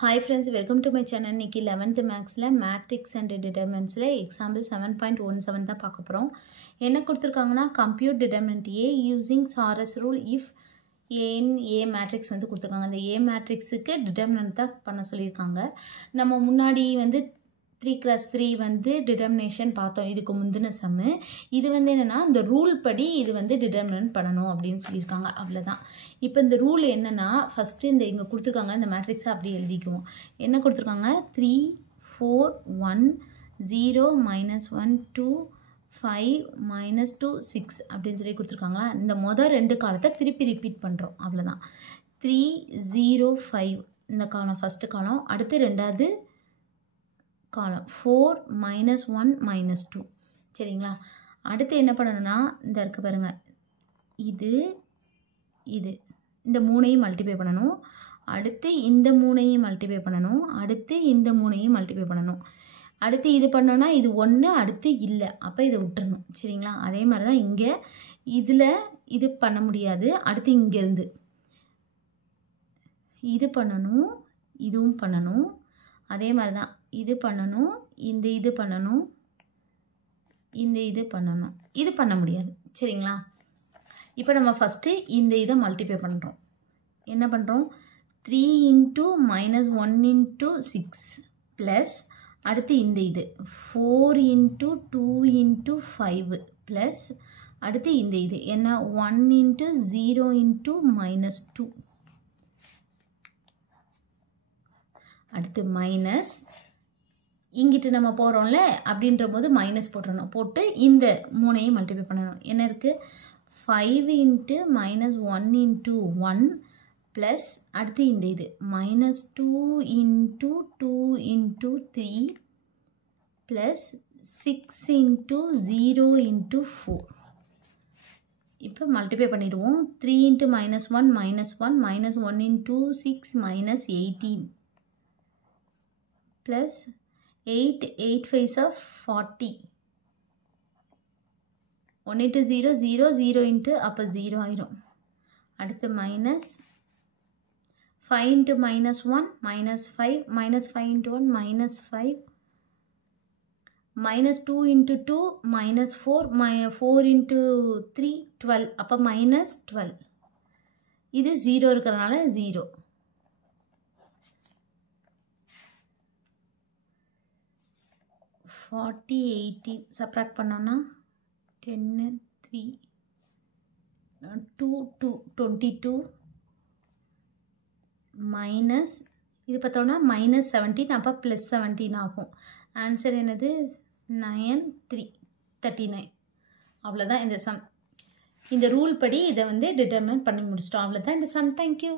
Hi friends, welcome to my channel. இன்னைக்கு 11th மேக்ஸில் matrix and டிட்டர்மினன்ட்ஸில் example 7.17 தான் பார்க்க போகிறோம். என்ன கொடுத்துருக்காங்கன்னா compute determinant A using Sarrus rule if A matrix வந்து கொடுத்துருக்காங்க. அந்த ஏ மேட்ரிக்ஸுக்கு டிட்டர்மினன்ட் தான் பண்ண சொல்லியிருக்காங்க. நம்ம முன்னாடி வந்து 3x3 வந்து டிட்டர்மினேஷன் பார்த்தோம், இதுக்கு முந்தின சம்மு. இது வந்து என்னென்னா இந்த ரூல் படி இது வந்து டிட்டர்மினன்ட் பண்ணணும் அப்படின்னு சொல்லியிருக்காங்க, அவ்வளோதான். இப்போ இந்த ரூல் என்னென்னா ஃபஸ்ட்டு இந்த இங்கே கொடுத்துருக்காங்க இந்த மேட்ரிக்ஸை அப்படி எழுதிக்குவோம். என்ன கொடுத்துருக்காங்க 3 4 1 0 -1 2 5 -2 6 அப்படின்னு சொல்லி கொடுத்துருக்காங்களா. இந்த மொதல் 2 காலத்தை திருப்பி ரிப்பீட் பண்ணுறோம், அவ்வளோதான். 3 0 5 இந்த காலம் ஃபஸ்ட்டு காலம், அடுத்து ரெண்டாவது காலம் 4 -1 -2 சரிங்களா. அடுத்து என்ன பண்ணணும்னா இந்த இருக்க பாருங்க, இது இந்த மூணையும் மல்டிப்ளை பண்ணணும், அடுத்து இந்த மூணையும் மல்டிப்ளை பண்ணணும், அடுத்து இந்த மூணையும் மல்டிப்ளை பண்ணணும். அடுத்து இது பண்ணோன்னா இது 1, அடுத்து இல்லை, அப்போ இதை விட்டுறணும் சரிங்களா. அதே மாதிரி தான் இங்கே இதில் இது பண்ண முடியாது. அடுத்து இங்கேருந்து இது பண்ணணும், இதுவும் பண்ணணும். அதே மாதிரி தான் இது பண்ணணும், இந்த இது பண்ணணும், இந்த இது பண்ணணும். இது பண்ண முடியாது சரிங்களா. இப்போ நம்ம ஃபஸ்ட்டு இந்த இதை மல்டிப்ளை பண்ணுறோம். என்ன பண்ணுறோம் 3 × -1 × 6 ப்ளஸ் அடுத்து இந்த இது 4 × 2 × 5 ப்ளஸ் அடுத்து இந்த இது என்ன 1 × 0 × -2 அடுத்து மைனஸ் இங்கிட்டு நம்ம போகிறோம்ல அப்படின்ற போது மைனஸ் போட்டுறணும், போட்டு இந்த மூணையும் மல்டிப்ளை பண்ணணும். என்ன இருக்குது 5 × -1 × 1 ப்ளஸ் அடுத்து இந்த இது -2 × 2 × 3 ப்ளஸ் 6 × 0 × 4. இப்போ மல்டிப்ளை பண்ணிடுவோம். 3 × -1 -1 -1 × 6 -18 plus 8 8 5s of 40 1 × 0 0 0 × அப்போ 0 ஆயிரும். அடுத்து மைனஸ் 5 × -1 -5 -5 × 1 -5 -2 × 2 -4 4 × 3 12 அப்போ -12. இது 0 இருக்கிறனால 0. 40 18 சப்ராக்ட் பண்ணோன்னா 10 3 2 2 22 மைனஸ் இது பார்த்தோன்னா -17 அப்போ +17 ஆகும். ஆன்சர் என்னது 9 3 39. அவ்வளோதான் இந்த சம். இந்த ரூல் படி இதை வந்து டிட்டர்மின் பண்ணி முடிச்சிட்டோம், அவ்வளோதான் இந்த சம். தேங்க்யூ.